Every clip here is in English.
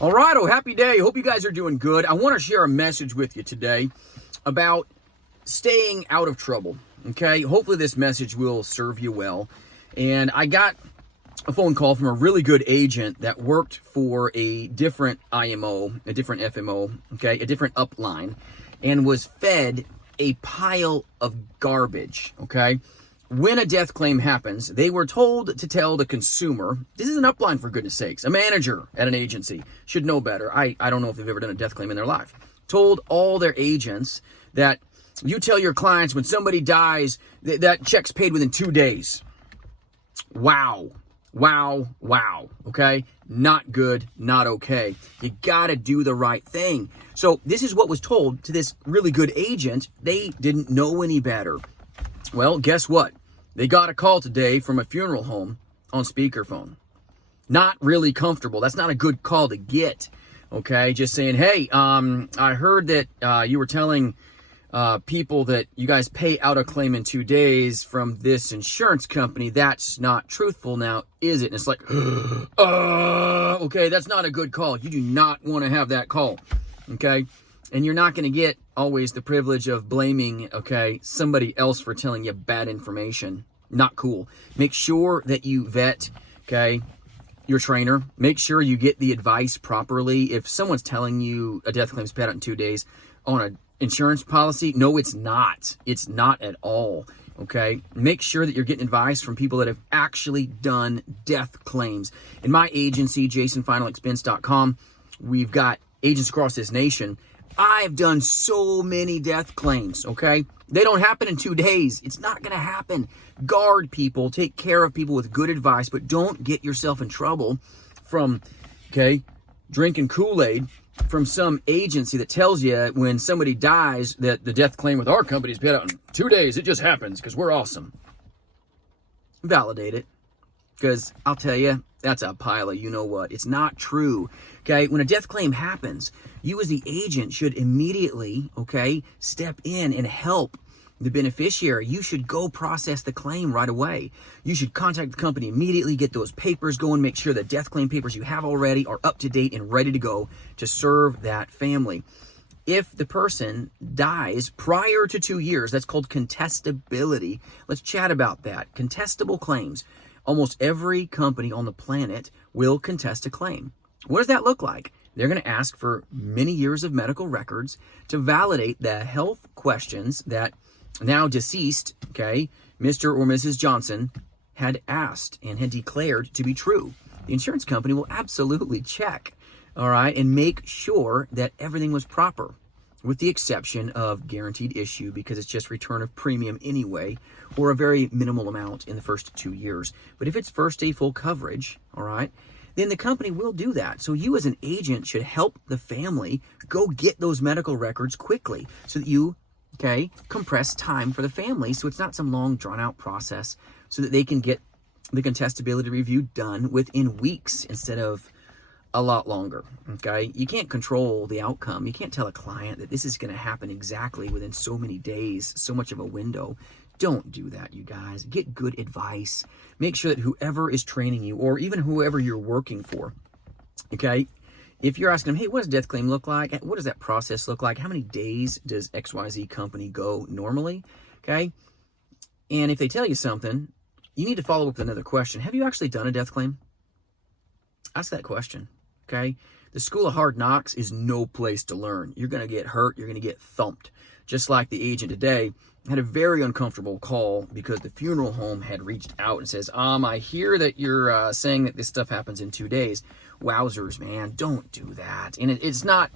All right, happy day. Hope you guys are doing good. I want to share a message with you today about staying out of trouble, okay? Hopefully this message will serve you well. And I got a phone call from a really good agent that worked for a different IMO, a different FMO, okay, a different upline, and was fed a pile of garbage, okay? When a death claim happens, they were told to tell the consumer, this is an upline for goodness sakes, a manager at an agency should know better. I don't know if they've ever done a death claim in their life. Told all their agents that you tell your clients when somebody dies, that check's paid within 2 days. Wow. Okay? Not good, not okay. You gotta do the right thing. So this is what was told to this really good agent. They didn't know any better. Well, guess what? They got a call today from a funeral home on speakerphone. Not really comfortable. That's not a good call to get. Okay, just saying, hey, I heard that you were telling people that you guys pay out a claim in 2 days from this insurance company. That's not truthful now, is it? And it's like, okay, that's not a good call. You do not want to have that call, okay? And you're not going to get always the privilege of blaming, okay, somebody else for telling you bad information. Not cool. Make sure that you vet, okay, your trainer. Make sure you get the advice properly. If someone's telling you a death claim is paid out in 2 days on an insurance policy, no, it's not. It's not at all, okay? Make sure that you're getting advice from people that have actually done death claims. In my agency, JasonFinalExpense.com, we've got agents across this nation. I've done so many death claims, okay? They don't happen in 2 days. It's not going to happen. Guard people, take care of people with good advice, but don't get yourself in trouble from, okay, drinking Kool-Aid from some agency that tells you when somebody dies that the death claim with our company is paid out in 2 days. It just happens because we're awesome. Validate it. Because I'll tell you, that's a pile of you-know-what. It's not true, okay? When a death claim happens, you as the agent should immediately, okay, step in and help the beneficiary. You should go process the claim right away. You should contact the company immediately, get those papers going, make sure the death claim papers you have already are up to date and ready to go to serve that family. If the person dies prior to 2 years, that's called contestability. Let's chat about that. Contestable claims. Almost every company on the planet will contest a claim. What does that look like? They're going to ask for many years of medical records to validate the health questions that now deceased, okay, Mr. or Mrs. Johnson had asked and had declared to be true. The insurance company will absolutely check, all right, and make sure that everything was proper, with the exception of guaranteed issue, because it's just return of premium anyway, or a very minimal amount in the first 2 years. But if it's first day full coverage, all right, then the company will do that. So you as an agent should help the family go get those medical records quickly so that you, okay, compress time for the family so it's not some long drawn out process, so that they can get the contestability review done within weeks instead of a lot longer, okay? You can't control the outcome. You can't tell a client that this is going to happen exactly within so many days, so much of a window. Don't do that, you guys. Get good advice. Make sure that whoever is training you, or even whoever you're working for, okay, if you're asking them, hey, what does a death claim look like? What does that process look like? How many days does XYZ company go normally? Okay? And if they tell you something, you need to follow up with another question. Have you actually done a death claim? Ask that question. Okay? The school of hard knocks is no place to learn. You're going to get hurt. You're going to get thumped. Just like the agent today had a very uncomfortable call because the funeral home had reached out and says, I hear that you're saying that this stuff happens in 2 days. Wowzers, man, don't do that. And it's not,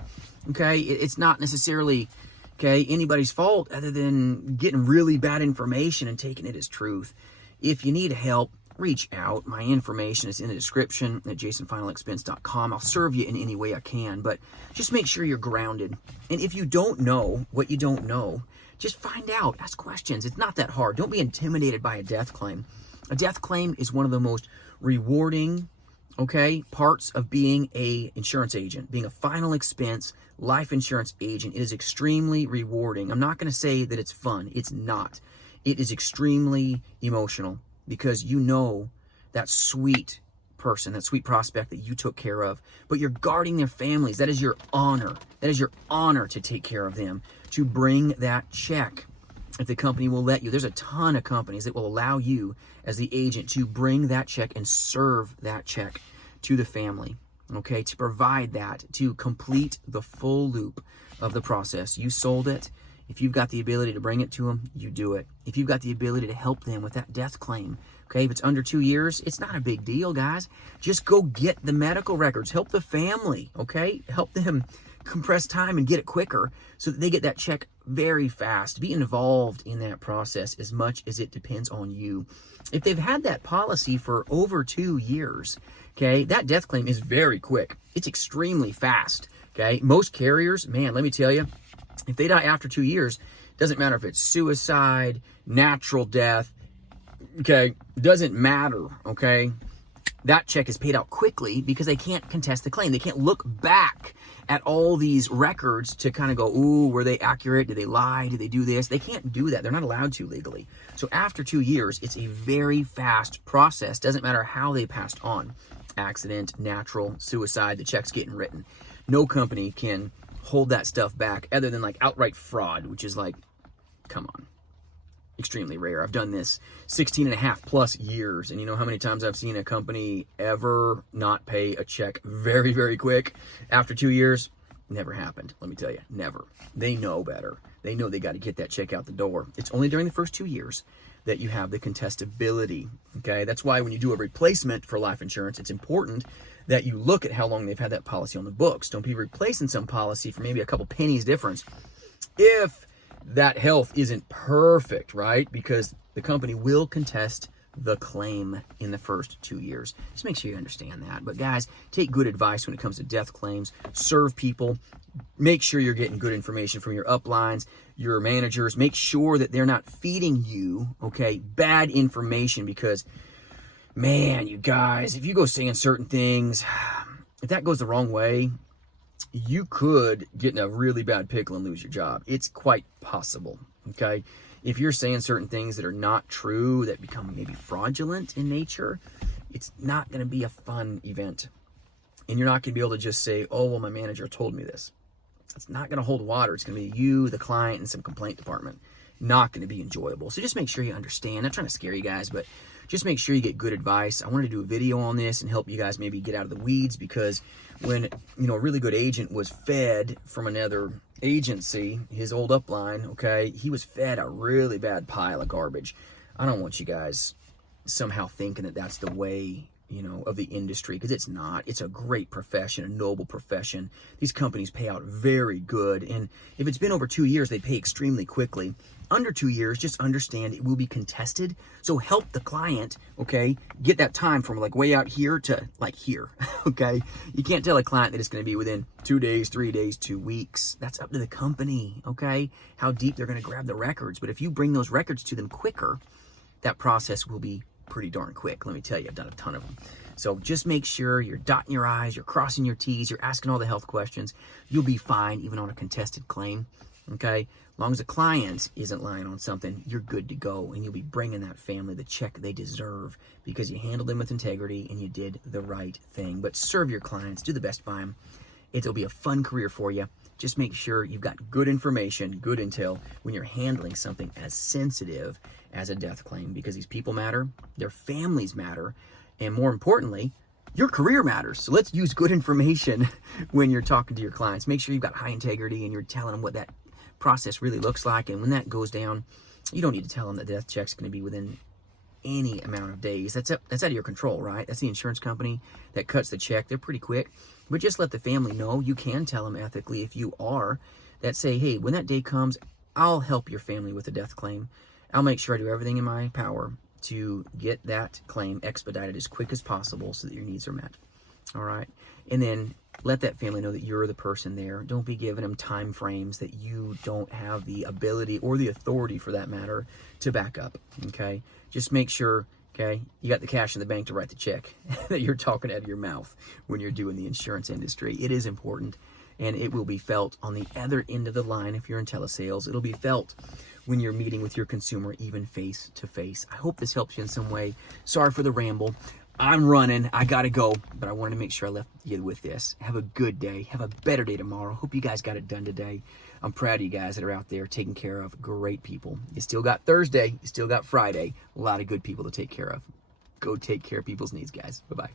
okay, it's not necessarily, okay, anybody's fault other than getting really bad information and taking it as truth. If you need help, reach out. My information is in the description at JasonFinalExpense.com. I'll serve you in any way I can, but just make sure you're grounded. And if you don't know what you don't know, just find out. Ask questions. It's not that hard. Don't be intimidated by a death claim. A death claim is one of the most rewarding, okay, parts of being a insurance agent, being a final expense life insurance agent. It is extremely rewarding. I'm not going to say that it's fun. It's not. It is extremely emotional, because you know that sweet person, that sweet prospect that you took care of, but you're guarding their families. That is your honor. That is your honor to take care of them, to bring that check. If the company will let you, there's a ton of companies that will allow you as the agent to bring that check and serve that check to the family, okay, to provide that, to complete the full loop of the process. You sold it. If you've got the ability to bring it to them, you do it. If you've got the ability to help them with that death claim, okay, if it's under 2 years, it's not a big deal, guys. Just go get the medical records. Help the family, okay? Help them compress time and get it quicker so that they get that check very fast. Be involved in that process as much as it depends on you. If they've had that policy for over 2 years, okay, that death claim is very quick. It's extremely fast, okay? Most carriers, man, let me tell you, if they die after 2 years, doesn't matter if it's suicide, natural death, okay, doesn't matter, okay? That check is paid out quickly because they can't contest the claim. They can't look back at all these records to kind of go, ooh, were they accurate? Did they lie? Did they do this? They can't do that. They're not allowed to legally. So after 2 years, it's a very fast process. Doesn't matter how they passed on. Accident, natural, suicide, the check's getting written. No company can hold that stuff back other than like outright fraud, which is like, come on. Extremely rare. I've done this 16 and a half plus years, and you know how many times I've seen a company ever not pay a check very, very quick after 2 years? Never happened. Let me tell you, never. They know better. They know they got to get that check out the door. It's only during the first 2 years that you have the contestability, okay? That's why when you do a replacement for life insurance, it's important that you look at how long they've had that policy on the books. Don't be replacing some policy for maybe a couple pennies difference if that health isn't perfect, right? Because the company will contest the claim in the first 2 years. Just make sure you understand that. But guys, take good advice when it comes to death claims. Serve people. Make sure you're getting good information from your uplines, your managers. Make sure that they're not feeding you, okay, bad information, because, man, you guys, if you go saying certain things, if that goes the wrong way, you could get in a really bad pickle and lose your job. It's quite possible, okay? If you're saying certain things that are not true, that become maybe fraudulent in nature, it's not going to be a fun event. And you're not going to be able to just say, oh, well, my manager told me this. It's not going to hold water. It's going to be you, the client, and some complaint department. Not going to be enjoyable. So just make sure you understand. I'm not trying to scare you guys, but just make sure you get good advice. I wanted to do a video on this and help you guys maybe get out of the weeds, because when, you know, a really good agent was fed from another agency, his old upline, okay, he was fed a really bad pile of garbage. I don't want you guys somehow thinking that that's the way, you know, of the industry, because it's not. It's a great profession, a noble profession. These companies pay out very good, and if it's been over 2 years, they pay extremely quickly. Under 2 years, just understand it will be contested, so help the client, okay, get that time from like way out here to like here, okay? You can't tell a client that it's going to be within 2 days, 3 days, 2 weeks. That's up to the company, okay, how deep they're going to grab the records. But if you bring those records to them quicker, that process will be pretty darn quick. Let me tell you, I've done a ton of them. So just make sure you're dotting your I's, you're crossing your T's, you're asking all the health questions. You'll be fine even on a contested claim, okay? As long as the client isn't lying on something, you're good to go, and you'll be bringing that family the check they deserve because you handled them with integrity and you did the right thing. But serve your clients, do the best by them. It'll be a fun career for you. Just make sure you've got good information, good intel when you're handling something as sensitive as a death claim, because these people matter, their families matter, and more importantly, your career matters. So let's use good information when you're talking to your clients. Make sure you've got high integrity and you're telling them what that process really looks like. And when that goes down, you don't need to tell them the death check's going to be within any amount of days. That's out of your control, right? That's the insurance company that cuts the check. They're pretty quick. But just let the family know. You can tell them ethically if you are, that say, hey, when that day comes, I'll help your family with a death claim. I'll make sure I do everything in my power to get that claim expedited as quick as possible so that your needs are met. All right? And then let that family know that you're the person there. Don't be giving them time frames that you don't have the ability or the authority, for that matter, to back up, okay? Just make sure, okay, you got the cash in the bank to write the check that you're talking out of your mouth when you're doing the insurance industry. It is important, and it will be felt on the other end of the line if you're in telesales. It'll be felt when you're meeting with your consumer, even face to face. I hope this helps you in some way. Sorry for the ramble. I'm running. I got to go, but I wanted to make sure I left you with this. Have a good day. Have a better day tomorrow. Hope you guys got it done today. I'm proud of you guys that are out there taking care of great people. You still got Thursday. You still got Friday. A lot of good people to take care of. Go take care of people's needs, guys. Bye-bye.